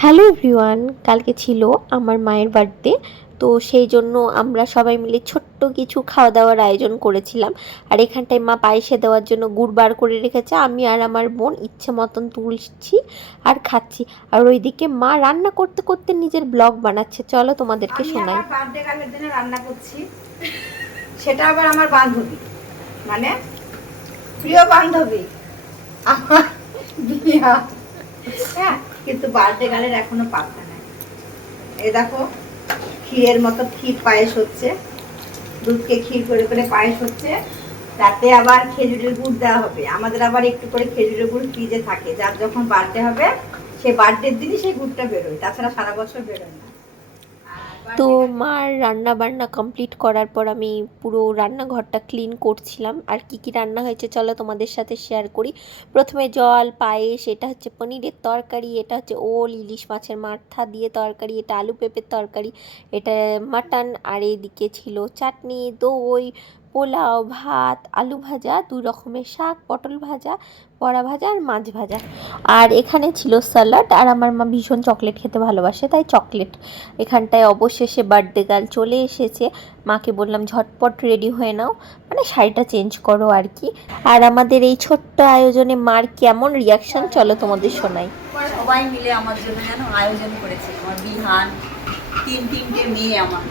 Hello everyone, কালকে ছিল আমার মায়ের বার্থডে। তো সেই জন্য আমরা সবাই মিলে ছোট্ট কিছু খাওয়া দাওয়ার আয়োজন করেছিলাম। আর এখানটায় মা পায়েসে দেওয়ার জন্য গুড় বার করে রেখেছে, আমি আর আমার বোন ইচ্ছে মতন তুলছি আর খাচ্ছি। আর ওইদিকে মা রান্না করতে করতে নিজের ব্লগ বানাচ্ছে, চলো তোমাদেরকে শোনাই। আমার বার্থডে কালের জন্য রান্না করছি, সেটা আবার আমার বান্ধবী, মানে প্রিয় বান্ধবী আমার বিয়া। হ্যাঁ, কিন্তু বার্থডে গালের এখনো পাত্তা নাই। এই দেখো, ক্ষীরের মতো ক্ষীর পায়েস হচ্ছে, দুধকে ক্ষীর করে করে পায়েস হচ্ছে, তাতে আবার খেজুরের গুড় দেওয়া হবে। আমাদের আবার একটু করে খেজুরের গুড় ফ্রিজে থাকে, যার যখন বার্থডে হবে সেই বার্থডের দিনই সেই গুড়টা বেরোয়, তাছাড়া সারা বছর বেরোয় না। তো মার রান্না বান্না কমপ্লিট করার পর আমি পুরো রান্নাঘরটা ক্লিন করছিলাম। আর কি কি রান্না হয়েছে চলো তোমাদের সাথে শেয়ার করি। প্রথমে জল পায়েস, এটা হচ্ছে পনিরের তরকারি, এটা হচ্ছে ওল ইলিশ মাছের মাথা দিয়ে তরকারি, এটা আলু পেঁপের তরকারি, এটা মাটন, আর এদিকে ছিল চাটনি, দই, পোলাও, ভাত, আলু ভাজা, 2 রকমের শাক, পটল ভাজা, বড়া ভাজা আর মাছ ভাজা। আর এখানে ছিল স্যালাড। আর আমার মা ভীষণ চকলেট খেতে ভালোবাসে, তাই চকলেট। এখানটায় অবশেষে বার্থডে গার্ল চলে এসেছে। মাকে বললাম ঝটপট রেডি হয়ে নাও, মানে শাড়িটা চেঞ্জ করো আর কি। আর আমাদের এই ছোট্ট আয়োজনে মার কেমন রিয়াকশন চলো তোমাদের শোনাই। সবাই মিলে আমার জন্য যেন আয়োজন করেছে। আমার বিহান, তিনটে মেয়ে, আমার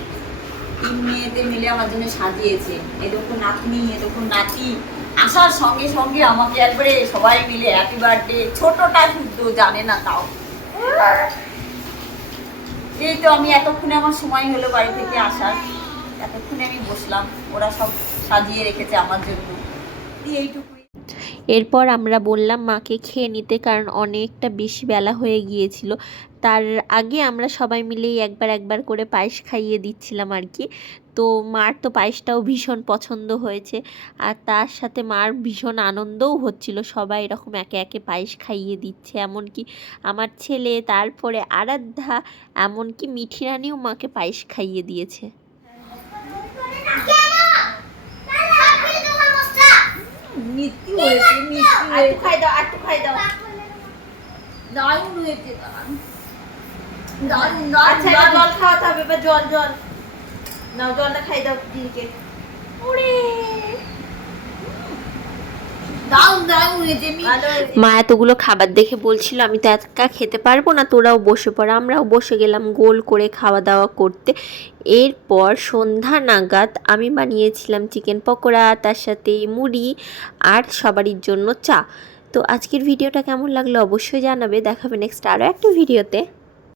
3 মেয়েদের মিলে আমার জন্য সাজিয়েছে। এরকম নাতনি, এরকম নাতি আসার সঙ্গে সঙ্গে আমাকে একবারে সবাই মিলে হ্যাপি বার্থডে, ছোটটা শুদ্ধ জানে না তাও। এই তো আমি এতক্ষণে আমার সময় হলো বাড়ি থেকে আসার, এতক্ষণে আমি বসলাম, ওরা সব সাজিয়ে রেখেছে আমার জন্য। এইটুকুই। এরপর আমরা বললাম মাকে খেয়ে নিতে, কারণ অনেকটা বেশি বেলা হয়ে গিয়েছিল। তার আগে আমরা সবাই মিলেই একবার একবার করে পায়েস খাইয়ে দিচ্ছিলাম আর কি। তো মার তো পায়েসটাও ভীষণ পছন্দ হয়েছে, আর তার সাথে মার ভীষণ আনন্দও হচ্ছিল, সবাই এরকম একে একে পায়েস খাইয়ে দিচ্ছে। এমনকি আমার ছেলে, তারপরে আরাধ্যা, এমনকি মিঠি রানীও মাকে পায়েস খাইয়ে দিয়েছে। মিষ্টি হয়েছে, মিষ্টি হয়েছে, খাই দাও, একটু খাই দাও। দারুণ হয়েছে, দারুণ। আচ্ছা, জল খাওয়াতে হবে, এবার জল জল নাও, জলটা খাই দাও দিদিকে। ওরে মা এতগুলো খাবার দেখে বলছিল আমি তো একা খেতে পারবো না, তোরাও বসে পড়। আমরাও বসে গেলাম গোল করে খাওয়া দাওয়া করতে। এরপর সন্ধ্যা নাগাদ আমি বানিয়েছিলাম চিকেন পকোড়া, তার সাথে মুড়ি আর সবারই জন্য চা। তো আজকের ভিডিওটা কেমন লাগলো অবশ্যই জানাবে। দেখাবে নেক্সট আরও একটা ভিডিওতে।